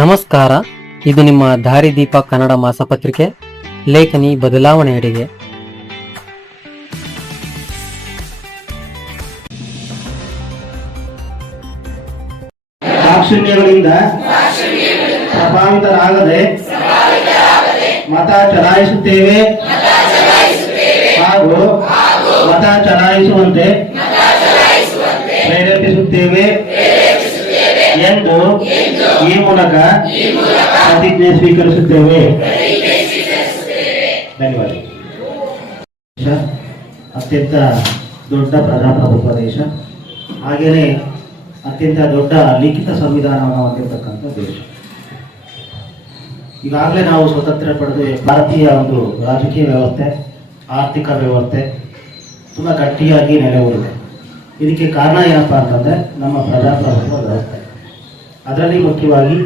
ನಮಸ್ಕಾರ. ಇದು ನಿಮ್ಮ ದಾರಿದೀಪ ಕನ್ನಡ ಮಾಸಪತ್ರಿಕೆ ಲೇಖನಿ ಬದಲಾವಣೆಯಡೆಗೆ. ದಾಕ್ಷಿಣ್ಯಗಳಿಂದ ಪ್ರಭಾವಿತರಾಗದೆ ಮತ ಚಲಾಯಿಸುತ್ತೇವೆ ಹಾಗೂ ಮತ ಚಲಾಯಿಸುವಂತೆ ಪ್ರೇರೇಪಿಸುತ್ತೇವೆ. ಎಂದು ಈ ಮೂಲಕ ಪ್ರತಿಜ್ಞೆ ಸ್ವೀಕರಿಸುತ್ತೇವೆ. ಧನ್ಯವಾದ ಅತ್ಯಂತ ದೊಡ್ಡ ಪ್ರಜಾಪ್ರಭುತ್ವ ದೇಶ. ಹಾಗೆಯೇ ಅತ್ಯಂತ ದೊಡ್ಡ ಲಿಖಿತ ಸಂವಿಧಾನವನ್ನು ಹೊಂದಿರತಕ್ಕಂಥ ದೇಶ. ಈಗಾಗಲೇ ನಾವು ಸ್ವತಂತ್ರ ಪಡೆದು ಭಾರತೀಯ ಒಂದು ರಾಜಕೀಯ ವ್ಯವಸ್ಥೆ ಆರ್ಥಿಕ ವ್ಯವಸ್ಥೆ ತುಂಬ ಗಟ್ಟಿಯಾಗಿ ನೆಲೆಯೂರಿದೆ ಇದಕ್ಕೆ ಕಾರಣ ಏನಪ್ಪಾ ಅಂತಂದ್ರೆ ನಮ್ಮ ಪ್ರಜಾಪ್ರಭುತ್ವ ವ್ಯವಸ್ಥೆ. ಅದರಲ್ಲಿ ಮುಖ್ಯವಾಗಿ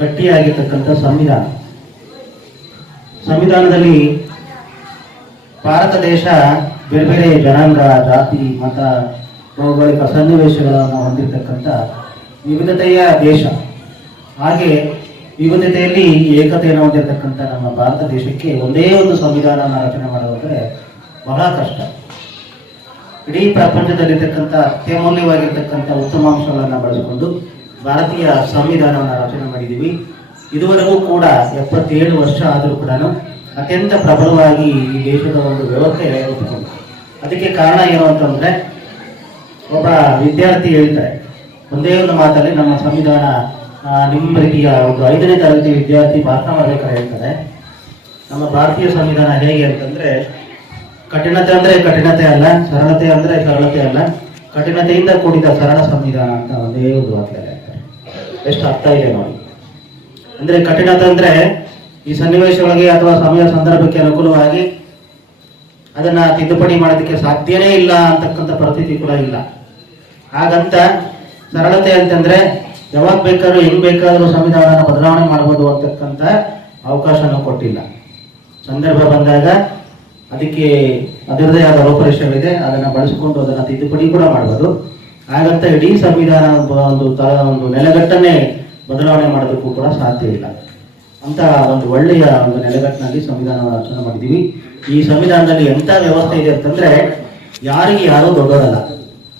ಗಟ್ಟಿಯಾಗಿರ್ತಕ್ಕಂಥ ಸಂವಿಧಾನ. ಸಂವಿಧಾನದಲ್ಲಿ ಭಾರತ ದೇಶ ಬೇರೆ ಬೇರೆ ಜನಾಂಗ, ಜಾತಿ, ಮತ, ಭೌಗೋಳಿಕ ಸನ್ನಿವೇಶಗಳನ್ನು ಹೊಂದಿರತಕ್ಕಂಥ ವಿವಿಧತೆಯ ದೇಶ. ಹಾಗೆ ವಿವಿಧತೆಯಲ್ಲಿ ಏಕತೆಯನ್ನು ಹೊಂದಿರತಕ್ಕಂಥ ನಮ್ಮ ಭಾರತ ದೇಶಕ್ಕೆ ಒಂದೇ ಒಂದು ಸಂವಿಧಾನವನ್ನು ರಚನೆ ಮಾಡೋದ್ರೆ ಬಹಳ ಕಷ್ಟ. ಇಡೀ ಪ್ರಪಂಚದಲ್ಲಿರ್ತಕ್ಕಂಥ ಅತ್ಯಮೂಲ್ಯವಾಗಿರ್ತಕ್ಕಂಥ ಉತ್ತಮಾಂಶಗಳನ್ನು ಬಳಸಿಕೊಂಡು ಭಾರತೀಯ ಸಂವಿಧಾನವನ್ನು ರಚನೆ ಮಾಡಿದ್ದೀವಿ. ಇದುವರೆಗೂ ಕೂಡ ಎಪ್ಪತ್ತೇಳು ವರ್ಷ ಆದರೂ ಕೂಡ ಅತ್ಯಂತ ಪ್ರಬಲವಾಗಿ ಈ ದೇಶದ ಒಂದು ವ್ಯವಸ್ಥೆ ರೂಪುಗೊಂಡಿದೆ ಅದಕ್ಕೆ ಕಾರಣ ಏನು ಅಂತಂದ್ರೆ ಒಬ್ಬ ವಿದ್ಯಾರ್ಥಿ ಹೇಳ್ತಾರೆ ಒಂದೇ ಒಂದು ಮಾತಲ್ಲಿ ನಮ್ಮ ಸಂವಿಧಾನ ಆ, ನಿಮ್ಮ ರೀತಿಯ ಒಂದು ಐದನೇ ತರಗತಿ ವಿದ್ಯಾರ್ಥಿ ಭಾಷಣ ಮಾಡಬೇಕಾದ್ರೆ ಹೇಳ್ತಾರೆ. ನಮ್ಮ ಭಾರತೀಯ ಸಂವಿಧಾನ ಹೇಗೆ ಅಂತಂದ್ರೆ ಕಠಿಣತೆ ಅಂದ್ರೆ ಕಠಿಣತೆ ಅಲ್ಲ ಸರಳತೆ ಅಂದ್ರೆ ಸರಳತೆ ಅಲ್ಲ ಕಠಿಣತೆಯಿಂದ ಕೂಡಿದ ಸರಳ ಸಂವಿಧಾನ ಅಂತ ಒಂದೇ ಒಂದು ವಾಕ್ಯ. ಎಷ್ಟು ಅರ್ಥ ಇದೆ ನೋಡಿ. ಅಂದ್ರೆ ಕಠಿಣ ಅಂದ್ರೆ ಈ ಸನ್ನಿವೇಶಗಳಿಗೆ ಅಥವಾ ಸಮಯ ಸಂದರ್ಭಕ್ಕೆ ಅನುಕೂಲವಾಗಿ ಅದನ್ನ ತಿದ್ದುಪಡಿ ಮಾಡೋದಕ್ಕೆ ಸಾಧ್ಯನೇ ಇಲ್ಲ ಅಂತಕ್ಕಂಥ ಪರಿಸ್ಥಿತಿ ಕೂಡ ಇಲ್ಲ. ಹಾಗಂತ ಸರಳತೆ ಅಂತಂದ್ರೆ ಯಾವಾಗ ಬೇಕಾದ್ರೂ ಹೆಂಗ್ ಬೇಕಾದ್ರೂ ಸಂವಿಧಾನ ಬದಲಾವಣೆ ಮಾಡಬಹುದು ಅಂತಕ್ಕಂಥ ಅವಕಾಶನೂ ಕೊಟ್ಟಿಲ್ಲ. ಸಂದರ್ಭ ಬಂದಾಗ ಅದಕ್ಕೆ ಅದರದೇ ಆದ ರೂಪರೇಷಗಳಿದೆ, ಅದನ್ನ ಬಳಸಿಕೊಂಡು ಅದನ್ನ ತಿದ್ದುಪಡಿ ಕೂಡ ಮಾಡಬಹುದು ಹಾಗಂತ ಇಡೀ ಸಂವಿಧಾನ ಒಂದು ತ ಒಂದು ನೆಲೆಗಟ್ಟನ್ನೇ ಬದಲಾವಣೆ ಮಾಡೋದಕ್ಕೂ ಕೂಡ ಸಾಧ್ಯ ಇಲ್ಲ. ಅಂತ ಒಂದು ಒಳ್ಳೆಯ ಒಂದು ನೆಲೆಗಟ್ಟಿನಲ್ಲಿ ಸಂವಿಧಾನ ರಚನೆ ಮಾಡಿದ್ದೀವಿ. ಈ ಸಂವಿಧಾನದಲ್ಲಿ ಎಂತ ವ್ಯವಸ್ಥೆ ಇದೆ ಅಂತಂದ್ರೆ ಯಾರಿಗೆ ಯಾರು ದೊಡ್ಡದಲ್ಲ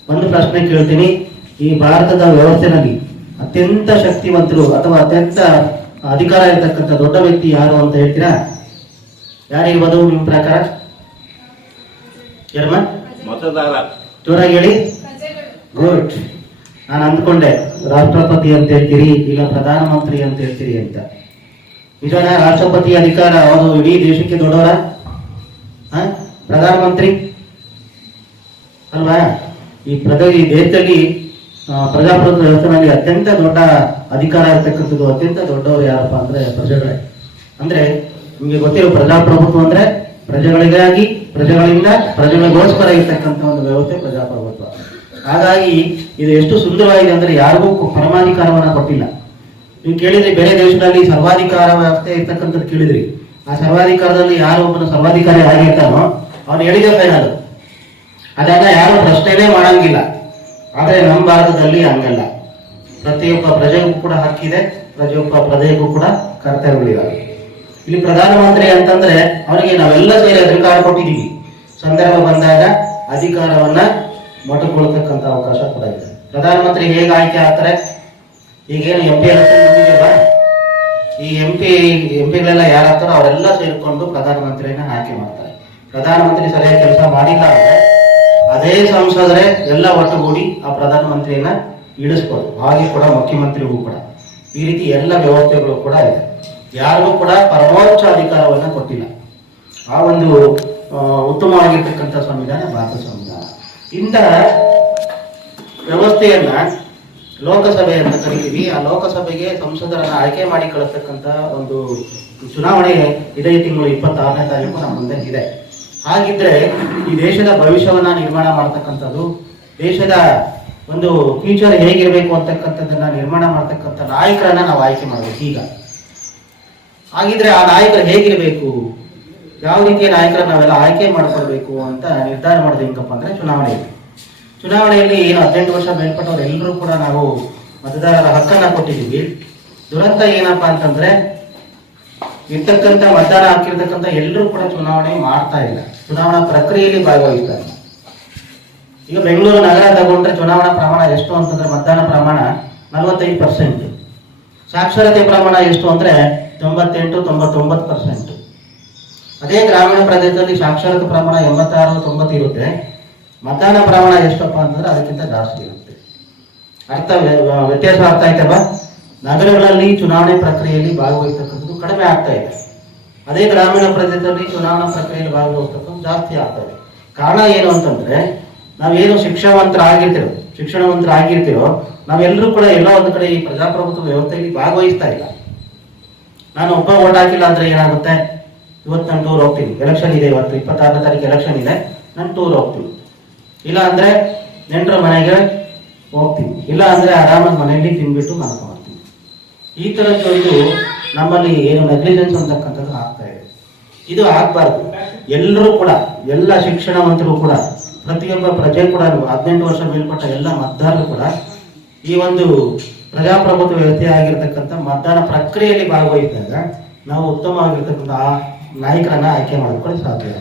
ಒಂದು ಪ್ರಶ್ನೆ ಕೇಳ್ತೀನಿ. ಈ ಭಾರತದ ವ್ಯವಸ್ಥೆನಲ್ಲಿ ಅತ್ಯಂತ ಶಕ್ತಿವಂತರು ಅಥವಾ ಅತ್ಯಂತ ಅಧಿಕಾರ ಇರತಕ್ಕಂಥ ದೊಡ್ಡ ವ್ಯಕ್ತಿ ಯಾರು ಅಂತ ಹೇಳ್ತೀರಾ? ಯಾರಿರ್ಬೋದು ನಿಮ್ಮ ಪ್ರಕಾರ? ಜರ್ಮನ್? ಮತದಾರ. ಜೋರಾಗಿ ಹೇಳಿ. ಗುಡ್ ನಾನು ಅಂದ್ಕೊಂಡೆ, ರಾಷ್ಟ್ರಪತಿ ಅಂತ ಹೇಳ್ತೀರಿ, ಇಲ್ಲ ಪ್ರಧಾನಮಂತ್ರಿ ಅಂತ ಹೇಳ್ತೀರಿ ಅಂತ. ನಿಜನ ರಾಷ್ಟ್ರಪತಿ ಅಧಿಕಾರ ಅವರು ಇಡೀ ದೇಶಕ್ಕೆ ದೊಡ್ಡವರ? ಪ್ರಧಾನ ಪ್ರಧಾನಮಂತ್ರಿ? ಅಲ್ವಾ? ಈ ಪ್ರಜಾ, ಈ ದೇಶದಲ್ಲಿ ಪ್ರಜಾಪ್ರಭುತ್ವ ವ್ಯವಸ್ಥೆನಲ್ಲಿ ಅತ್ಯಂತ ದೊಡ್ಡ ಅಧಿಕಾರ ಇರ್ತಕ್ಕಂಥದ್ದು, ಅತ್ಯಂತ ದೊಡ್ಡವರು ಯಾರಪ್ಪ ಅಂದ್ರೆ ಪ್ರಜೆಗಳೇ. ಅಂದ್ರೆ, ನಿಮಗೆ ಗೊತ್ತಿರೋ ಪ್ರಜಾಪ್ರಭುತ್ವ ಅಂದ್ರೆ ಪ್ರಜೆಗಳಿಗಾಗಿ, ಪ್ರಜೆಗಳಿಂದ ಪ್ರಜೆಗಳಿಗೋಸ್ಕರ ಇರ್ತಕ್ಕಂಥ ಒಂದು ವ್ಯವಸ್ಥೆ ಪ್ರಜಾಪ್ರಭುತ್ವ. ಹಾಗಾಗಿ ಇದು ಎಷ್ಟು ಸುಂದರವಾಗಿದೆ ಅಂದ್ರೆ ಯಾರಿಗೂ ಪರಮಾಧಿಕಾರವನ್ನ ಕೊಟ್ಟಿಲ್ಲ. ನೀವು ಕೇಳಿದ್ರಿ ಬೇರೆ ದೇಶದಲ್ಲಿ ಸರ್ವಾಧಿಕಾರ ವ್ಯವಸ್ಥೆ ಇರ್ತಕ್ಕಂಥದ್ದು ಕೇಳಿದ್ರಿ. ಆ ಸರ್ವಾಧಿಕಾರದಲ್ಲಿ ಯಾರು ಒಬ್ಬನ ಸರ್ವಾಧಿಕಾರಿ ಆಗಿರ್ತಾನೋ, ಅವನು ಹೇಳಿದ ಫೈನಲ್ ಅದನ್ನ ಯಾರು ಪ್ರಶ್ನೆನೇ ಮಾಡಂಗಿಲ್ಲ. ಆದ್ರೆ ನಮ್ಮ ಭಾರತದಲ್ಲಿ ಹಂಗಲ್ಲ. ಪ್ರತಿಯೊಬ್ಬ ಪ್ರಜೆಗೂ ಕೂಡ ಹಕ್ಕಿದೆ ಪ್ರತಿಯೊಬ್ಬ ಪ್ರಜೆಗೂ ಕೂಡ ಕರ್ತವ್ಯಗಳಿವೆ ಇಲ್ಲಿ ಪ್ರಧಾನಮಂತ್ರಿ ಅಂತಂದ್ರೆ, ಅವನಿಗೆ ನಾವೆಲ್ಲ ಸೇರಿ ಅಧಿಕಾರ ಕೊಟ್ಟಿದ್ದೀವಿ. ಸಂದರ್ಭ ಬಂದಾಗ ಅಧಿಕಾರವನ್ನ ಮೊಟಕೊಳ್ತಕ್ಕಂತ ಅವಕಾಶ ಕೂಡ ಇದೆ. ಪ್ರಧಾನಮಂತ್ರಿ ಹೇಗೆ ಆಯ್ಕೆ ಆಗ್ತಾರೆ? ಈಗೇನು ಎಂ ಪಿ ಈ ಎಂ ಪಿ ಎಂ ಪಿಗಳೆಲ್ಲ ಯಾರಾಗ್ತಾರೋ ಅವರೆಲ್ಲ ಸೇರಿಕೊಂಡು ಪ್ರಧಾನಮಂತ್ರಿಯನ್ನ ಆಯ್ಕೆ ಮಾಡ್ತಾರೆ. ಪ್ರಧಾನಮಂತ್ರಿ ಸರಿಯಾಗಿ ಕೆಲಸ ಮಾಡಿಲ್ಲ ಅಂದ್ರೆ ಅದೇ ಸಂಸದರೇ ಎಲ್ಲ ಒಟ್ಟುಗೂಡಿ ಆ ಪ್ರಧಾನಮಂತ್ರಿಯನ್ನ ಇಳಿಸ್ಬೋದು ಹಾಗೆ ಕೂಡ ಮುಖ್ಯಮಂತ್ರಿಗೂ ಕೂಡ. ಈ ರೀತಿ ಎಲ್ಲ ವ್ಯವಸ್ಥೆಗಳು ಕೂಡ ಇದೆ. ಯಾರಿಗೂ ಕೂಡ ಪರಮೋಚ್ಚ ಅಧಿಕಾರವನ್ನ ಕೊಟ್ಟಿಲ್ಲ. ಆ ಒಂದು ಉತ್ತಮವಾಗಿರ್ತಕ್ಕಂಥ ಸಂವಿಧಾನ ಭಾರತ ಸಂವಿಧಾನ. ಇಂತಹ ವ್ಯವಸ್ಥೆಯನ್ನ ಲೋಕಸಭೆ ಅಂತ ಕರಿತೀವಿ. ಆ ಲೋಕಸಭೆಗೆ ಸಂಸದರನ್ನ ಆಯ್ಕೆ ಮಾಡಿ ಕಳಿಸ್ತಕ್ಕಂತ ಒಂದು ಚುನಾವಣೆ ಇದೇ ತಿಂಗಳು ಇಪ್ಪತ್ತಾರನೇ ತಾರೀಕು ನಮ್ಮ ಮುಂದೆ ಇದೆ. ಹಾಗಿದ್ರೆ ಈ ದೇಶದ ಭವಿಷ್ಯವನ್ನ ನಿರ್ಮಾಣ ಮಾಡ್ತಕ್ಕಂಥದ್ದು, ದೇಶದ ಒಂದು ಫ್ಯೂಚರ್ ಹೇಗಿರಬೇಕು ಅಂತಕ್ಕಂಥದ್ದನ್ನ ನಿರ್ಮಾಣ ಮಾಡ್ತಕ್ಕಂಥ ನಾಯಕರನ್ನ ನಾವು ಆಯ್ಕೆ ಮಾಡಬೇಕು ಈಗ. ಹಾಗಿದ್ರೆ ಆ ನಾಯಕರು ಹೇಗಿರ್ಬೇಕು? ಯಾವ ರೀತಿಯ ನಾಯಕರನ್ನು ನಾವೆಲ್ಲ ಆಯ್ಕೆ ಮಾಡ್ಕೊಳ್ಬೇಕು ಅಂತ ನಿರ್ಧಾರ ಮಾಡೋದು ಹೆಂಗಪ್ಪ ಅಂದ್ರೆ ಚುನಾವಣೆಯಲ್ಲಿ. ಚುನಾವಣೆಯಲ್ಲಿ ಏನು ಹದಿನೆಂಟು ವರ್ಷ ಮೇಲ್ಪಟ್ಟವ್ರು ಎಲ್ಲರೂ ಕೂಡ ನಾವು ಮತದಾರರ ಹಕ್ಕನ್ನ ಕೊಟ್ಟಿದ್ದೀವಿ. ದುರಂತ ಏನಪ್ಪ ಅಂತಂದ್ರೆ, ಇರ್ತಕ್ಕಂಥ ಮತದಾನ ಹಾಕಿರ್ತಕ್ಕಂಥ ಎಲ್ಲರೂ ಕೂಡ ಚುನಾವಣೆ ಮಾಡ್ತಾ ಇಲ್ಲ. ಚುನಾವಣಾ ಪ್ರಕ್ರಿಯೆಯಲ್ಲಿ ಭಾಗವಹಿಸ್ತಾರೆ. ಈಗ ಬೆಂಗಳೂರು ನಗರ ತಗೊಂಡ್ರೆ ಚುನಾವಣಾ ಪ್ರಮಾಣ ಎಷ್ಟು ಅಂತಂದ್ರೆ ಮತದಾನ ಪ್ರಮಾಣ ನಲವತ್ತೈದು ಪರ್ಸೆಂಟ್ ಸಾಕ್ಷರತೆ ಪ್ರಮಾಣ ಎಷ್ಟು ಅಂದ್ರೆ ತೊಂಬತ್ತೆಂಟು ತೊಂಬತ್ತೊಂಬತ್ತು ಪರ್ಸೆಂಟ್ ಅದೇ ಗ್ರಾಮೀಣ ಪ್ರದೇಶದಲ್ಲಿ ಸಾಕ್ಷರತೆ ಪ್ರಮಾಣ ಎಂಬತ್ತಾರು, ತೊಂಬತ್ತು ಇರುತ್ತೆ. ಮತದಾನ ಪ್ರಮಾಣ ಎಷ್ಟಪ್ಪ ಅಂತಂದ್ರೆ ಅದಕ್ಕಿಂತ ಜಾಸ್ತಿ ಇರುತ್ತೆ. ಅರ್ಥ ವ್ಯ- ವ್ಯತ್ಯಾಸ ಅರ್ಥ ಆಯ್ತಲ್ವಾ ನಗರಗಳಲ್ಲಿ ಚುನಾವಣೆ ಪ್ರಕ್ರಿಯೆಯಲ್ಲಿ ಭಾಗವಹಿಸ್ತಕ್ಕಂಥದ್ದು ಕಡಿಮೆ ಆಗ್ತಾ ಇದೆ. ಅದೇ ಗ್ರಾಮೀಣ ಪ್ರದೇಶದಲ್ಲಿ ಚುನಾವಣಾ ಪ್ರಕ್ರಿಯೆಯಲ್ಲಿ ಭಾಗವಹಿಸ್ತಕ್ಕಂಥದ್ದು ಜಾಸ್ತಿ ಆಗ್ತಾ ಇದೆ. ಕಾರಣ ಏನು ಅಂತಂದ್ರೆ, ನಾವೇನು ಶಿಕ್ಷಣವಂತರ ಆಗಿರ್ತೀವೋ ನಾವೆಲ್ಲರೂ ಕೂಡ ಎಲ್ಲ ಒಂದು ಕಡೆ ಈ ಪ್ರಜಾಪ್ರಭುತ್ವ ವ್ಯವಸ್ಥೆಯಲ್ಲಿ ಭಾಗವಹಿಸ್ತಾ ಇಲ್ಲ. ನಾನು ಒಬ್ಬ ಓಟ್ ಹಾಕಿಲ್ಲ ಅಂದ್ರೆ ಏನಾಗುತ್ತೆ? ಇವತ್ತು ನಾನು ಟೂರ್ ಹೋಗ್ತೀನಿ ಎಲೆಕ್ಷನ್ ಇದೆ ಇವತ್ತು, ಇಪ್ಪತ್ತಾರನೇ ತಾರೀಕು ಎಲೆಕ್ಷನ್ ಇದೆ. ನಾನು ಟೂರ್ ಹೋಗ್ತೀನಿ. ಇಲ್ಲ ಅಂದ್ರೆ ನೆಂಟರ ಮನೆಗೆ ಹೋಗ್ತೀನಿ. ಇಲ್ಲ ಅಂದ್ರೆ ಆರಾಮಾಗಿ ಮನೆಯಲ್ಲಿ ತಿನ್ಬಿಟ್ಟು ಮಾಡ್ಕೊಂಡ್ತೀನಿ ಈ ತರದ್ದು ಒಂದು ನಮ್ಮಲ್ಲಿ ಏನು ನೆಗ್ಲಿಜೆನ್ಸ್ ಅಂತಕ್ಕಂಥದ್ದು ಆಗ್ತಾ ಇದೆ. ಇದು ಆಗ್ಬಾರ್ದು. ಎಲ್ಲರೂ ಕೂಡ, ಎಲ್ಲ ಶಿಕ್ಷಣವಂತರು ಕೂಡ, ಪ್ರತಿಯೊಬ್ಬ ಪ್ರಜೆ ಕೂಡ, ಹದಿನೆಂಟು ವರ್ಷ ಮೇಲ್ಪಟ್ಟ ಎಲ್ಲ ಮತದಾರರು ಕೂಡ ಈ ಒಂದು ಪ್ರಜಾಪ್ರಭುತ್ವ ವ್ಯವಸ್ಥೆ ಆಗಿರ್ತಕ್ಕಂಥ ಮತದಾನ ಪ್ರಕ್ರಿಯೆಯಲ್ಲಿ ಭಾಗವಹಿಸಿದಾಗ ನಾವು ಉತ್ತಮವಾಗಿರ್ತಕ್ಕಂಥ ಆ ನಾಯಕರನ್ನ ಆಯ್ಕೆ ಮಾಡ್ಕೊಳ್ಳಿ ಸಾಧ್ಯ